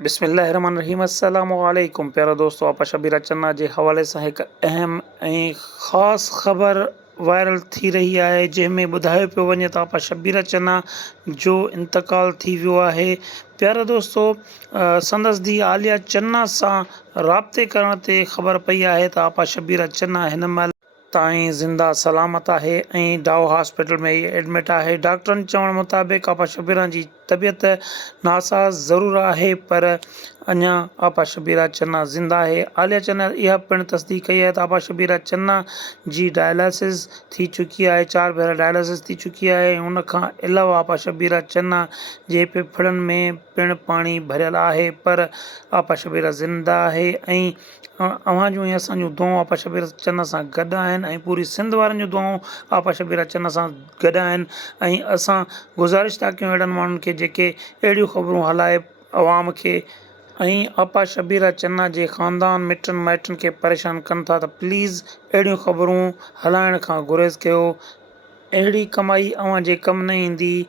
बिस्मिल्लाहिर्रहमानिर्रहीम अस्सलामु अलैकुम प्यारा दोस्तों, आपा शबीर चन्ना जे हवाले सां हिकु अहम ऐं ख़ासि ख़बर वायरल थी रही आहे, जंहिंमें ॿुधायो पियो वञे त आपा शबीर चन्ना जो इंतकाल थी वियो आहे। प्यारा दोस्तों, संदसि धीउ आलिया चन्ना सां राब्ते करण ते ख़बर पई आहे त आपा शबीर चन्ना हिन महिल ताईं ज़िंदा सलामत आहे ऐं डाउ हॉस्पिटल में ही एडमिट आहे। डॉक्टरनि चवण मुताबिक़ आपा शबीर जी तबीयत नासाज़ ज़रूरु आहे, पर अञा आपा शबीर चन्ना ज़िंदा आहे। आलिया चन्ना इहा पिणु तस्दीक कई आहे त आपा शबीर चन्ना जी डायलिसिस थी चुकी आहे, 4 भेरा डायलिसिस थी चुकी आहे। हुन खां अलावा आपा शबीर चन्ना जे फेफड़नि में पिणु पाणी भरियल आहे, पर आपा शबीर ज़िंदा आहे ऐं अव्हां जूं ऐं असांजूं दुआऊं आपा शबीर चन्ना सां गॾु आहिनि ऐं पूरी सिंध वारनि जूं दुआऊं आपा शबीर चन्ना सां गॾु आहिनि। ऐं असां गुज़ारिश था कयूं अहिड़नि माण्हुनि खे जेके अहिड़ियूं ख़बरूं हलाए अवाम खे ऐं आपा शबीर चन्ना जे ख़ानदान मिटनि माइटनि खे परेशान कनि था, त प्लीज़ अहिड़ियूं ख़बरूं हलाइण खां गुरेज़ कयो। अहिड़ी कमाई अव्हां जे कमु न ईंदी।